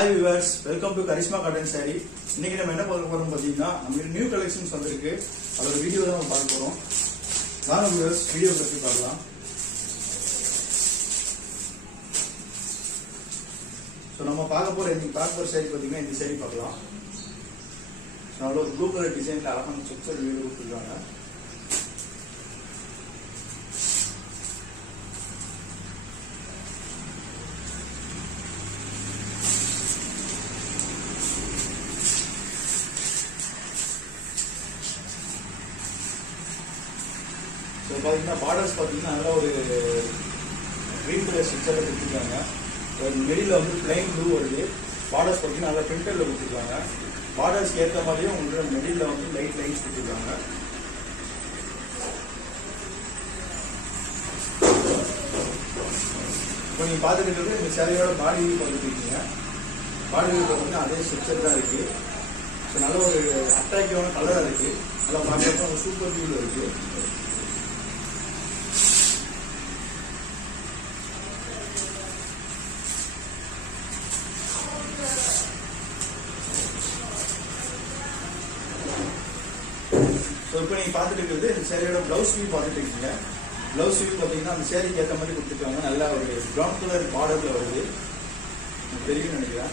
Hi viewers, welcome to Karisma Cotton Saree. இன்னைக்கு நம்ம என்ன பார்க்க போறோம் பாத்தீங்கன்னா நம்ம நியூ கலெக்ஷன்ஸ் வந்திருக்கு. அதோட வீடியோ தான் நம்ம பார்க்க போறோம். வாங்க viewers வீடியோ பத்தி பார்க்கலாம். சோ நம்ம பார்க்க போற saree பாத்தீங்கன்னா இந்த saree பார்க்கலாம். சோ அதோட ப்ளூ கலர் டிசைன்ல அழகான ஸ்ட்ரக்சர் வீடியோ கொடுத்திருக்காங்க. பார்டர்ஸ் பார்த்தீங்கன்னா நல்ல ஒரு கிரீன் கலர் ஸ்ட்ரக்சரில் கொடுத்துருக்காங்க. மிடில் வந்து பிளைன் ப்ளூ வருது. பார்டர்ஸ் பார்த்தீங்கன்னா நல்லா பிரிண்டரில் கொடுத்துருக்காங்க. பார்டர்ஸ்க்கு ஏற்ற மாதிரியும் உங்களுக்கு மிடில் வந்து லைட் லைன்ஸ் கொடுத்துருக்காங்க. இப்போ நீங்கள் பார்த்துக்கிட்டு இந்த சேலையோட பாடி வியூ பார்த்துருக்கீங்க. பாடி வியூ பார்த்தீங்கன்னா அதே ஸ்ட்ரக்சர் தான் இருக்குது. ஸோ நல்ல ஒரு அட்ராக்டிவான கலராக இருக்குது. நல்லா பார்க்குறப்ப சூப்பர் வியூவில் இருக்குது. இப்போ நீங்க பார்த்துட்டு இருக்கிறது இந்த சேரியோட பிளவுஸ் வியூ பார்த்துட்டு இருக்கீங்க. பிளவுஸ் வியூ பார்த்தீங்கன்னா அந்த சேரிக்கு ஏற்ற மாதிரி கொடுத்துருக்காங்க. நல்லா ஒரு ப்ரௌன் கலர் பார்டர்ல வருது. தெரியும் நினைக்கிறேன்.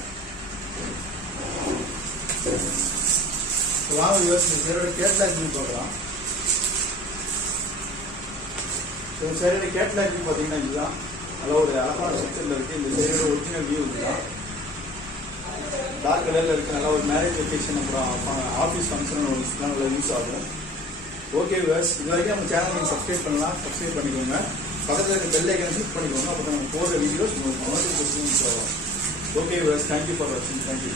வாங்க வியூவர்ஸ் இந்த சேரியோட கேட்லாக் வியூ பார்க்கலாம். இந்த சேரியோட கேட்லாக் வியூ பார்த்தீங்கன்னா இதுதான். நல்ல ஒரு அழகான ஸ்ட்ரக்சர்ல இருக்கு. இந்த சேரியோட ஒரிஜினல் வியூ இதுதான். டார்க் கலர்ல இருக்கு. நல்லா ஒரு மேரேஜ் வெக்கேஷன் அப்புறம் ஆஃபீஸ் ஃபங்க்ஷன் நல்லா யூஸ் ஆகும். ஓகே வியூவர்ஸ், இது வரைக்கும் நம்ம சேனல் நீங்கள் சப்ஸ்கிரைப் பண்ணலாம். சப்ஸ்கிரைப் பண்ணிக்கோங்க. பக்கத்தில் இருக்க பெல் ஐக்கனை கிளிக் பண்ணிக்கோங்க. அப்போ நம்ம போடுற வீடியோஸ் உங்களுக்கு நோட்டிஃபிகேஷன் வரும். ஓகே வியூவர்ஸ், தேங்க்யூ ஃபார் வாட்சிங். தேங்க்யூ.